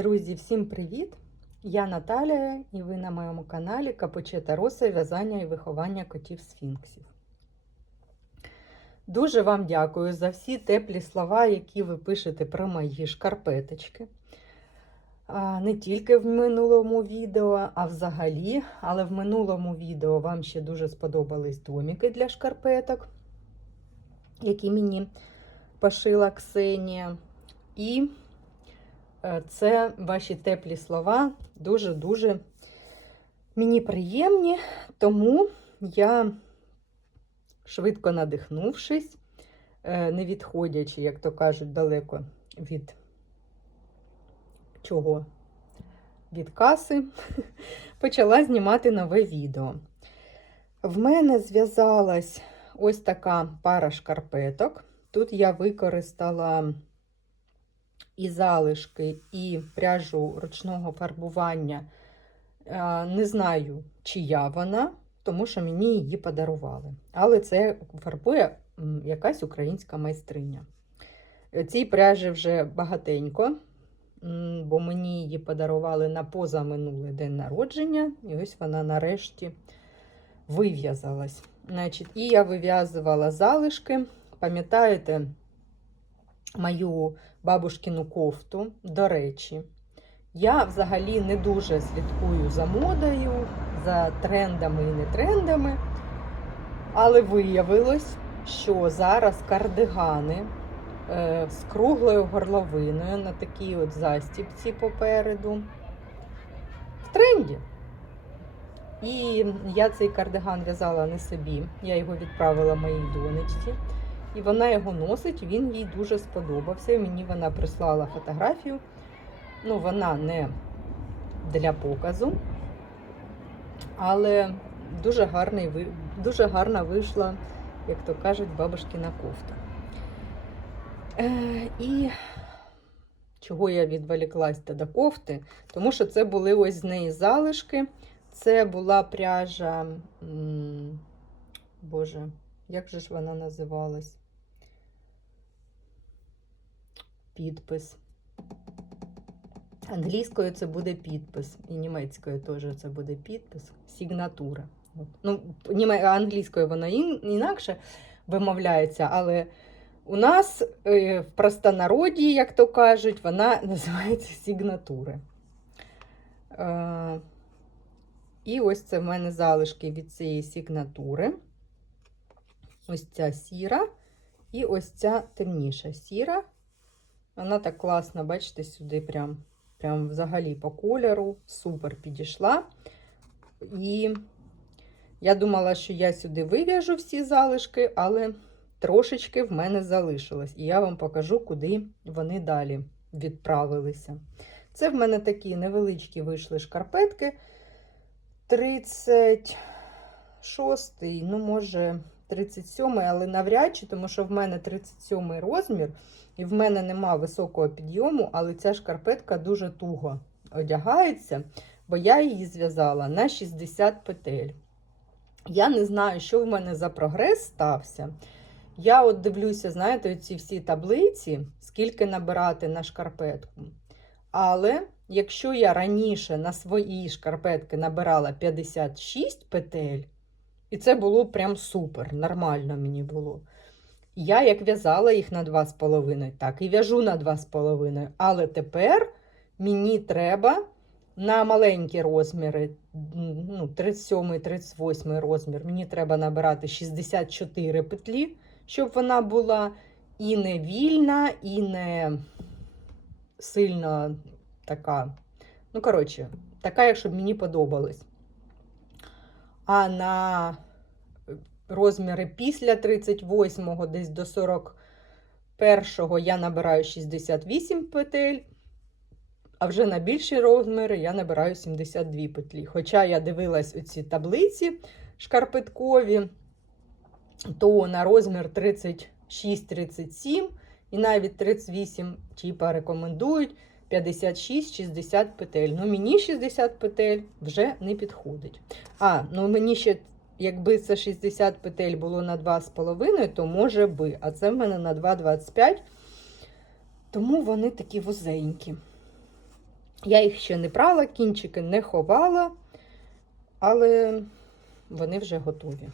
Друзі, всім привіт! Я Наталія і ви на моєму каналі Капучета Роса, в'язання і виховання котів сфінксів. Дуже вам дякую за всі теплі слова, які ви пишете про мої шкарпеточки. Не тільки в минулому відео, а взагалі. Але в минулому відео вам ще дуже сподобались доміки для шкарпеток, які мені пошила Ксенія. І це ваші теплі слова дуже-дуже мені приємні, тому я, швидко надихнувшись, е, не відходячи, як то кажуть, далеко від чого? Від каси, почала знімати нове відео. В мене зв'язалась ось така пара шкарпеток. Тут я використала і залишки, і пряжу ручного фарбування. Не знаю, чия вона, тому що мені її подарували. Але це фарбує якась українська майстриня. Цій пряжі вже багатенько, бо мені її подарували на позаминулий день народження, і ось вона нарешті вив'язалась. І я вив'язувала залишки. Пам'ятаєте, мою бабушкину кофту. До речі, я взагалі не дуже слідкую за модою, за трендами і не трендами. Але виявилось, що зараз кардигани е, з круглою горловиною на такій от застіпці попереду в тренді. І я цей кардиган в'язала не собі, я його відправила моїй донечці. І вона його носить, він їй дуже сподобався. Мені вона прислала фотографію. Ну, вона не для показу, але дуже гарний, дуже гарна вийшла, як то кажуть, бабушкина кофта. Е, І чого я відволіклась до кофти? Тому що це були ось з неї залишки. Це була пряжа, боже, як же ж вона називалась? Підпис. Англійською це буде підпис, і німецькою теж це буде підпис, сигнатура. Ну, Англійською вона інакше вимовляється, але у нас е, в простонароді, як то кажуть, вона називається сигнатури. Е, і ось це в мене залишки від цієї сигнатури. Ось ця сіра і ось ця темніша сіра. Вона так класно, бачите, сюди прям, прям взагалі по кольору. Супер підійшла. І я думала, що я сюди вив'яжу всі залишки, але трошечки в мене залишилось. І я вам покажу, куди вони далі відправилися. Це в мене такі невеличкі вийшли шкарпетки. 36, ну, може, 37, але навряд чи, тому що в мене 37 розмір. І в мене нема високого підйому, але ця шкарпетка дуже туго одягається, бо я її зв'язала на 60 петель. Я не знаю, що в мене за прогрес стався. Я от дивлюся, знаєте, ці всі таблиці, скільки набирати на шкарпетку. Але якщо я раніше на свої шкарпетки набирала 56 петель, і це було прям супер, нормально мені було. Я як в'язала їх на 2,5, так і в'яжу на 2,5. Але тепер мені треба на маленькі розміри, ну, 37-38 розмір, мені треба набирати 64 петлі, щоб вона була і не вільна, і не сильно така. Ну, коротше, така, як щоб мені подобалось. А на розміри після 38-го, десь до 41-го я набираю 68 петель, а вже на більші розміри я набираю 72 петлі. Хоча я дивилась оці таблиці шкарпеткові, то на розмір 36-37 і навіть 38, типа рекомендують 56-60 петель. Ну, мені 60 петель вже не підходить. А, ну мені ще Якби це 60 петель було на 2,5, то може би. А це в мене на 2,25. Тому вони такі вузенькі. Я їх ще не прала, кінчики не ховала, але вони вже готові.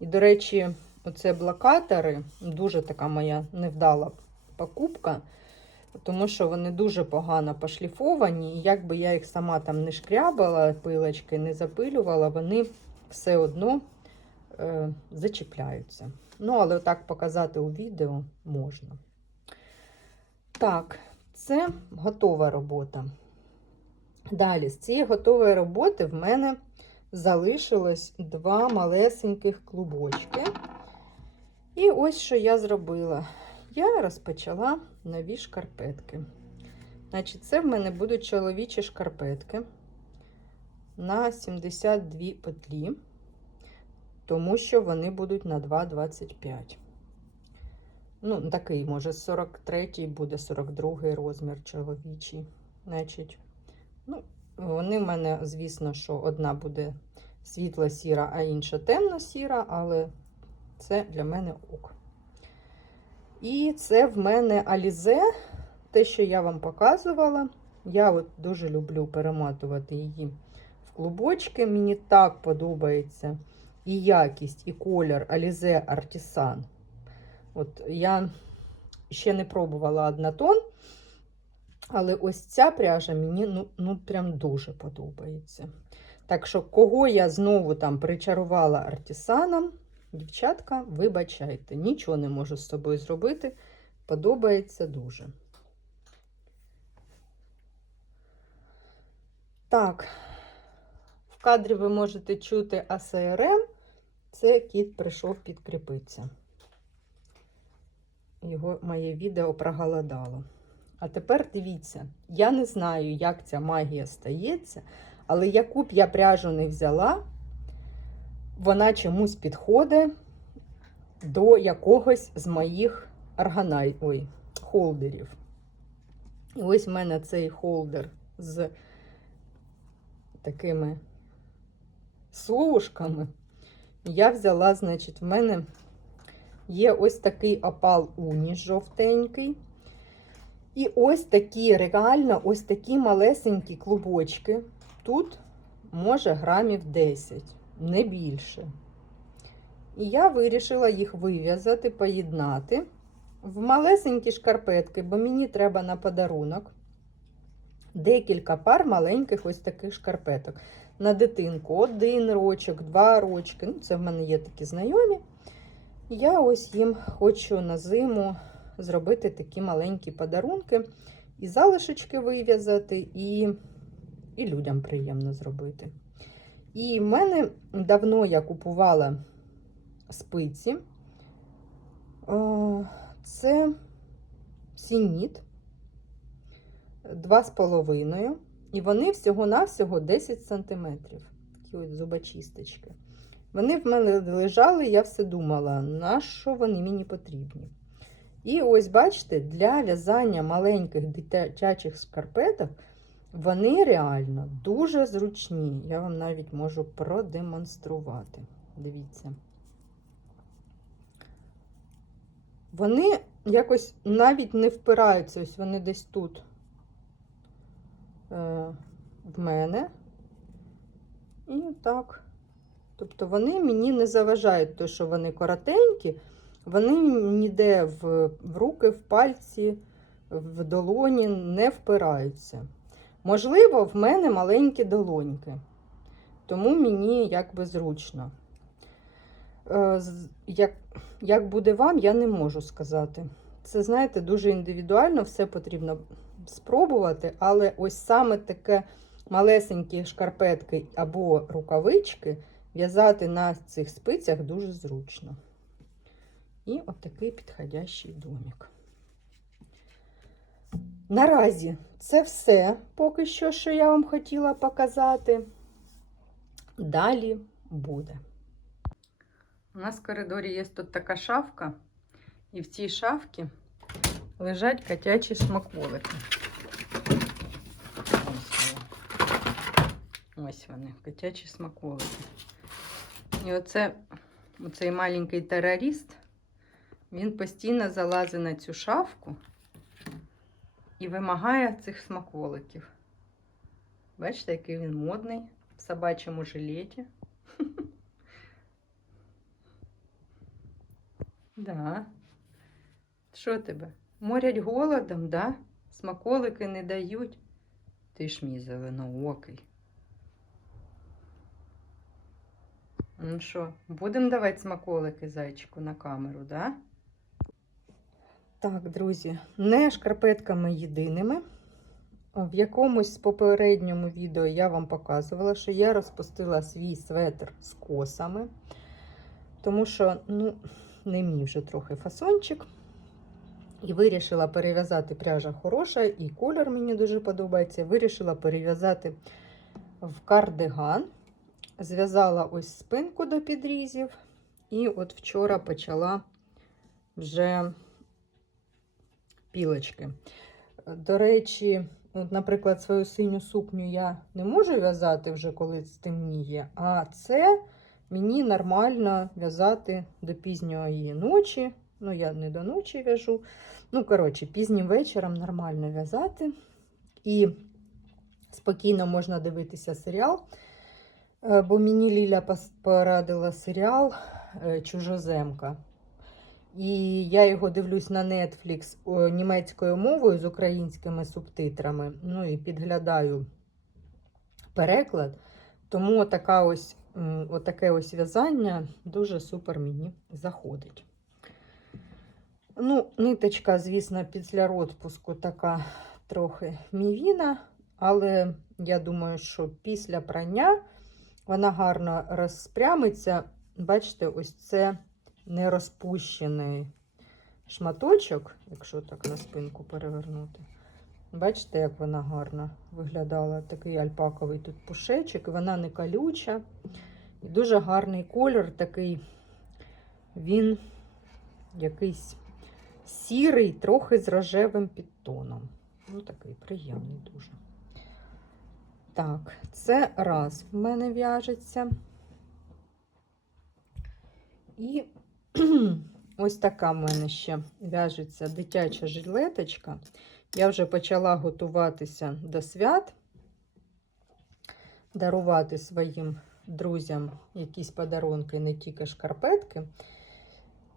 І, до речі, оце блокатори дуже така моя невдала покупка, тому що вони дуже погано пошліфовані. І як би я їх сама там не шкрябала, пилочки, не запилювала, вони все одно е, зачіпляються. Ну, але так показати у відео можна. Так, це готова робота. Далі, з цієї готової роботи в мене залишилось два малесеньких клубочки. І ось що я зробила. Я розпочала нові шкарпетки. Значить, це в мене будуть чоловічі шкарпетки на 72 петлі, тому що вони будуть на 2,25. Ну, такий, може, 43-й буде 42-й розмір чоловічий. Значить, ну, вони в мене, звісно, що одна буде світло-сіра, а інша темно-сіра, але це для мене ок. І це в мене Алізе, те, що я вам показувала. Я от дуже люблю перематувати її клубочки. Мені так подобається і якість, і колір Alize Artisan. От я ще не пробувала однотон, але ось ця пряжа мені ну, ну прям дуже подобається. Так що, кого я знову там причарувала артисаном, дівчатка, вибачайте, нічого не можу з собою зробити. Подобається дуже. Так, в кадрі ви можете чути АСРМ. Це кіт прийшов підкріпитися. Його моє відео проголодало. А тепер дивіться, я не знаю, як ця магія стається, але яку б я пряжу не взяла, вона чомусь підходить до якогось з моїх органай... Ой, холдерів. І ось в мене цей холдер з такими совушками. Я взяла, значить, в мене є ось такий опал уні жовтенький. І ось такі, реально, ось такі малесенькі клубочки. Тут може грамів 10, не більше. І я вирішила їх вив'язати, поєднати в малесенькі шкарпетки, бо мені треба на подарунок декілька пар маленьких ось таких шкарпеток. На дитинку один рочок, два рочки. Ну, це в мене є такі знайомі. Я ось їм хочу на зиму зробити такі маленькі подарунки, і залишечки вив'язати, і, і людям приємно зробити. І в мене давно я купувала спиці. Це сініт 2,5. І вони всього-навсього 10 см. Такі ось зубочисточки. Вони в мене лежали, я все думала, на що вони мені потрібні. І ось, бачите, для в'язання маленьких дитячих шкарпеток вони реально дуже зручні. Я вам навіть можу продемонструвати. Дивіться. Вони якось навіть не впираються, ось вони десь тут в мене. І так. Тобто вони мені не заважають, то, що вони коротенькі, вони ніде в, в руки, в пальці, в долоні не впираються. Можливо, в мене маленькі долоньки, тому мені якби зручно. Е, як, як буде вам, я не можу сказати. Це, знаєте, дуже індивідуально, все потрібно спробувати, але ось саме таке малесенькі шкарпетки або рукавички в'язати на цих спицях дуже зручно. І отакий підходящий домик. Наразі це все поки що, що я вам хотіла показати. Далі буде. У нас в коридорі є тут така шафка, і в цій шафці лежать котячі смаколики. Ось вони, котячі смаколики. І оце, оцей маленький терорист, він постійно залазить на цю шафку і вимагає цих смаколиків. Бачите, який він модний в собачому жилеті. Да. Що тебе? Морять голодом, да? Смаколики не дають. Ти ж мій зеленоокий. Ну що, будемо давати смаколики зайчику на камеру, да? Так, друзі, не шкарпетками єдиними. В якомусь попередньому відео я вам показувала, що я розпустила свій светр з косами, тому що, ну, не мій вже трохи фасончик. І вирішила перев'язати пряжа хороша, і колір мені дуже подобається. Вирішила перев'язати в кардиган. Зв'язала ось спинку до підрізів. І от вчора почала вже пілочки. До речі, от, наприклад, свою синю сукню я не можу в'язати вже коли стемніє, а це мені нормально в'язати до пізньої ночі. Ну, я не до ночі в'яжу. Ну, коротше, пізнім вечором нормально в'язати. І спокійно можна дивитися серіал. Е, Бо мені Ліля порадила серіал е, Чужоземка. І я його дивлюсь на Netflix німецькою мовою з українськими субтитрами. Ну і підглядаю переклад. Тому така ось, отаке ось в'язання дуже супер мені заходить. Ну, ниточка, звісно, після розпуску така трохи мівіна, але я думаю, що після прання вона гарно розпрямиться. Бачите, ось це не розпущений шматочок, якщо так на спинку перевернути. Бачите, як вона гарно виглядала. Такий альпаковий тут пушечок, вона не колюча. І дуже гарний колір такий, він якийсь сірий, трохи з рожевим підтоном. Ну, такий приємний дуже. Так, це раз в мене в'яжеться. І ось така в мене ще в'яжеться дитяча жилеточка. Я вже почала готуватися до свят, дарувати своїм друзям якісь подарунки, не тільки шкарпетки.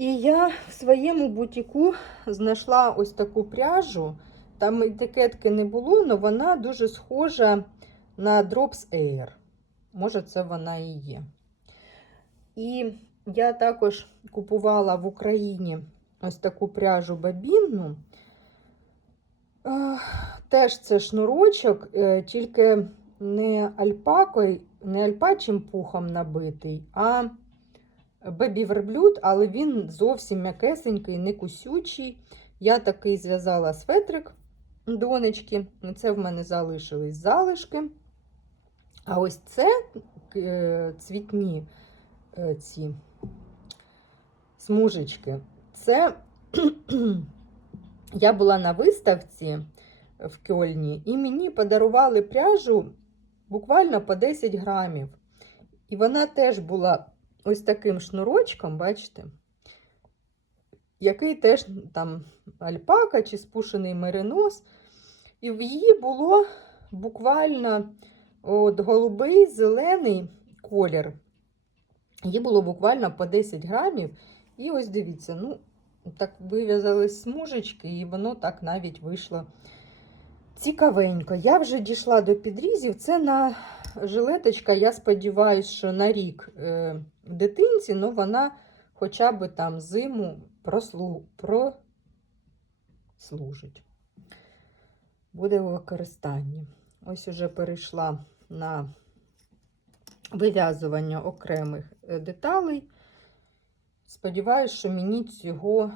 І я в своєму бутіку знайшла ось таку пряжу. Там етикетки не було, але вона дуже схожа на Drops Air. Може, це вона і є. І я також купувала в Україні ось таку пряжу бабінну. Теж це шнурочок, е, тільки не альпакою, не альпачим пухом набитий, а бебі-верблюд, але він зовсім м'якесенький, не кусючий. Я такий зв'язала светрик донечки. Це в мене залишились залишки. А ось це е, цвітні е, ці смужечки. Це я була на виставці в Кьольні, і мені подарували пряжу буквально по 10 грамів. І вона теж була ось таким шнурочком, бачите, який теж там альпака чи спушений меринос. І в її було буквально от голубий, зелений колір. Її було буквально по 10 грамів. І ось дивіться, ну, так вив'язались смужечки, і воно так навіть вийшло цікавенько. Я вже дійшла до підрізів. Це на жилеточка, я сподіваюся, що на рік е, дитинці, ну вона хоча б там зиму прослу... прослужить. Буде у використанні. Ось уже перейшла на вив'язування окремих е, деталей. Сподіваюсь, що мені цього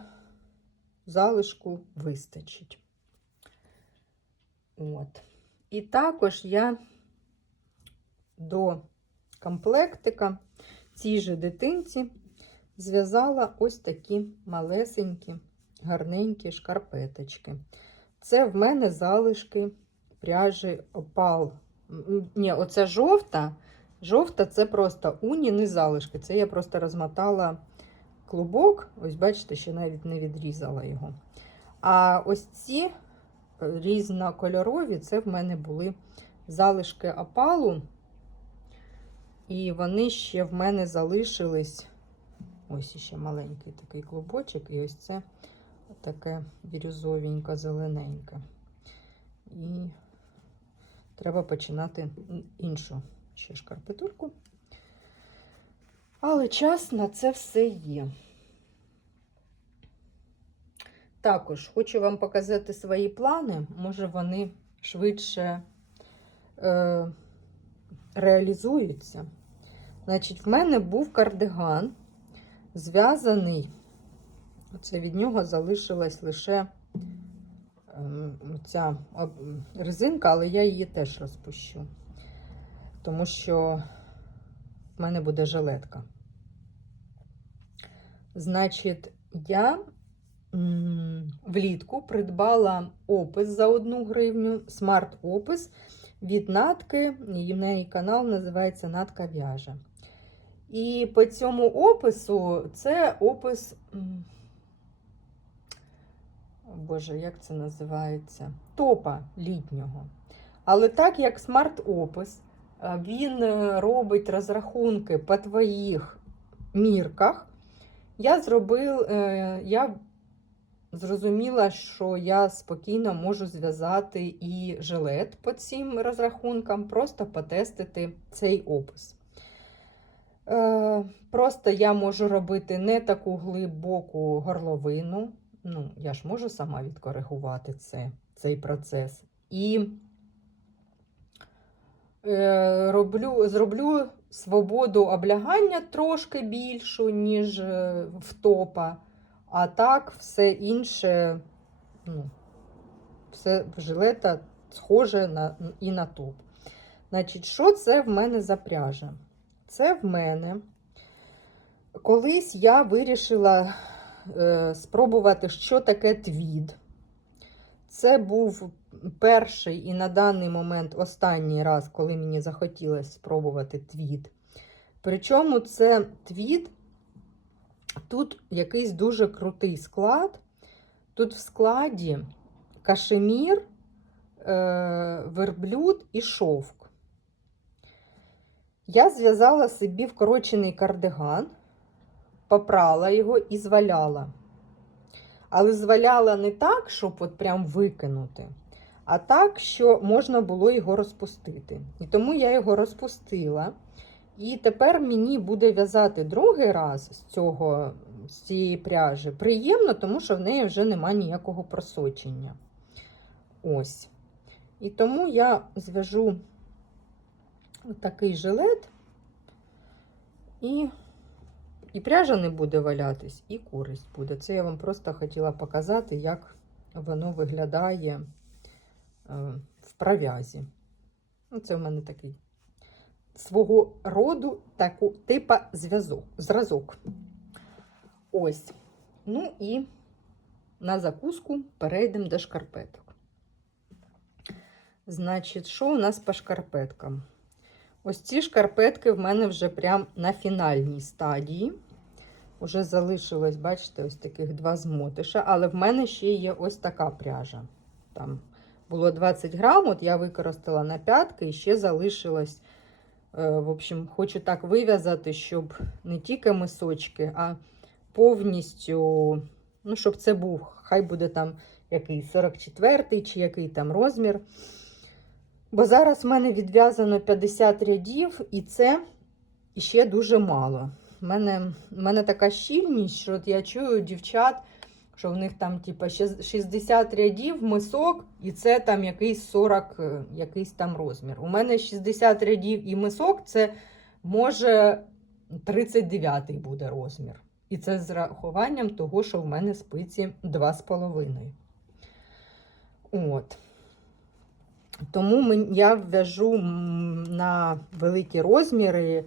залишку вистачить. От. І також я до комплектика цій же дитинці зв'язала ось такі малесенькі, гарненькі шкарпеточки. Це в мене залишки пряжі опал. Ні, оце жовта. Жовта це просто уніни залишки. Це я просто розмотала клубок. Ось, бачите, ще навіть не відрізала його. А ось ці різнокольорові, це в мене були залишки опалу, і вони ще в мене залишились. Ось ще маленький такий клубочок, і ось це таке бірюзовеньке, зелененьке. І треба починати іншу ще шкарпетурку. Але час на це все є. Також хочу вам показати свої плани. Може, вони швидше е, реалізуються. Значить, в мене був кардиган, зв'язаний. Оце від нього залишилась лише ем, ця резинка, але я її теж розпущу. Тому що в мене буде жилетка. Значить, я влітку придбала опис за одну гривню, смарт-опис від натки. І в неї канал називається Натка в'яже. І по цьому опису це опис. Боже, як це називається? Топа літнього. Але так як смарт-опис, він е, робить розрахунки по твоїх мірках, я зробив, е, я зрозуміла, що я спокійно можу зв'язати і жилет по цим розрахункам, просто потестити цей опис. Е, Просто я можу робити не таку глибоку горловину. Ну, я ж можу сама відкоригувати це, цей процес. І е, роблю, зроблю свободу облягання трошки більшу, ніж е, в топа. А так, все інше, ну, все в жилета схоже на, і на топ. Значить, що це в мене за пряжа? Це в мене. Колись я вирішила е, спробувати, що таке твід. Це був перший і на даний момент останній раз, коли мені захотілося спробувати твід. Причому це твід Тут якийсь дуже крутий склад. Тут в складі кашемір, е, верблюд і шовк. Я зв'язала собі вкорочений кардиган, попрала його і зваляла. Але зваляла не так, щоб от прям викинути, а так, що можна було його розпустити. І тому я його розпустила. І тепер мені буде в'язати другий раз з цього, з цієї пряжі. Приємно, тому що в неї вже немає ніякого просочення. Ось. І тому я зв'яжу такий жилет, і і пряжа не буде валятись, і користь буде. Це я вам просто хотіла показати, як воно виглядає е, в пров'язі. Ну, Це в мене такий свого роду таку типа зв'язок, зразок. Ось. Ну і на закуску перейдемо до шкарпеток. Значить, що у нас по шкарпеткам? Ось ці шкарпетки в мене вже прям на фінальній стадії. Уже залишилось, бачите, ось таких два змотиша, але в мене ще є ось така пряжа. Там було 20 грам, от я використала на п'ятки і ще залишилось в общем, хочу так вив'язати, щоб не тільки мисочки, а повністю, ну, щоб це був, хай буде там який 44 чи який там розмір. Бо зараз в мене відв'язано 50 рядів, і це ще дуже мало. У мене, мене така щільність, що от я чую дівчат що в них там типу, 60 рядів мисок, і це там якийсь 40 е, якийсь там розмір. У мене 60 рядів і мисок це може 39 буде розмір. І це з рахуванням того, що в мене спиці 2,5. От. Тому я ввяжу на великі розміри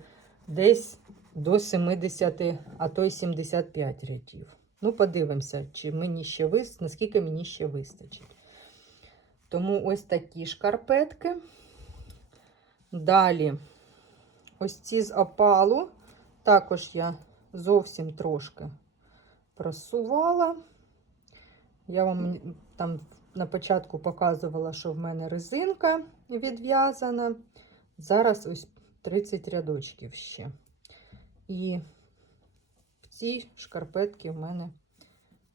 десь до 70, а то й 75 рядів. Ну, подивимося, чи мені ще вис... наскільки мені ще вистачить. Тому ось такі шкарпетки. Далі, ось ці з опалу. Також я зовсім трошки просувала. Я вам там на початку показувала, що в мене резинка відв'язана. Зараз ось 30 рядочків ще. І цій шкарпетці в мене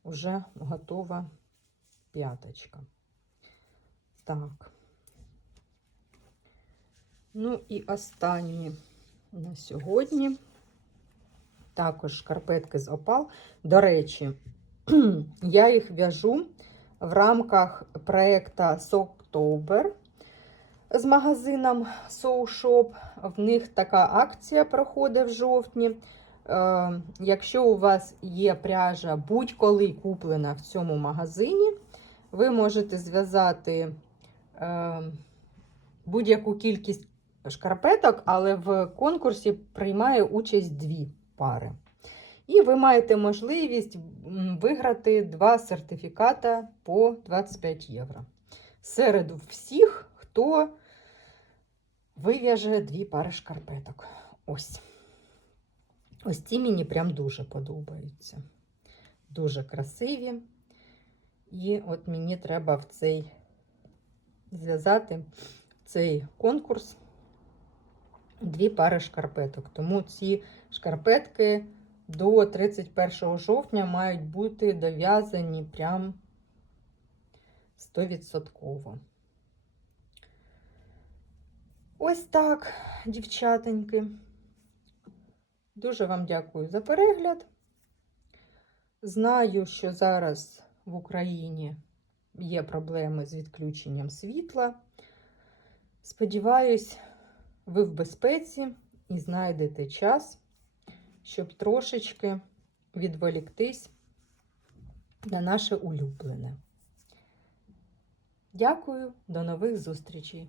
вже готова п'яточка. Так. Ну і останні на сьогодні. Також шкарпетки з опал. До речі, я їх в'яжу в рамках проєкту Socktober з магазином Soul Shop. В них така акція проходить в жовтні. Е, якщо у вас є пряжа будь-коли куплена в цьому магазині, ви можете зв'язати е, будь-яку кількість шкарпеток, але в конкурсі приймає участь дві пари. І ви маєте можливість виграти два сертифіката по 25 євро. Серед всіх, хто вив'яже дві пари шкарпеток. Ось. Ось ці мені прям дуже подобаються. Дуже красиві. І от мені треба в цей зв'язати цей конкурс дві пари шкарпеток. Тому ці шкарпетки до 31 жовтня мають бути дов'язані прям 100%. Ось так, дівчатоньки. Дуже вам дякую за перегляд. Знаю, що зараз в Україні є проблеми з відключенням світла. Сподіваюсь, ви в безпеці і знайдете час, щоб трошечки відволіктись на наше улюблене. Дякую, до нових зустрічей!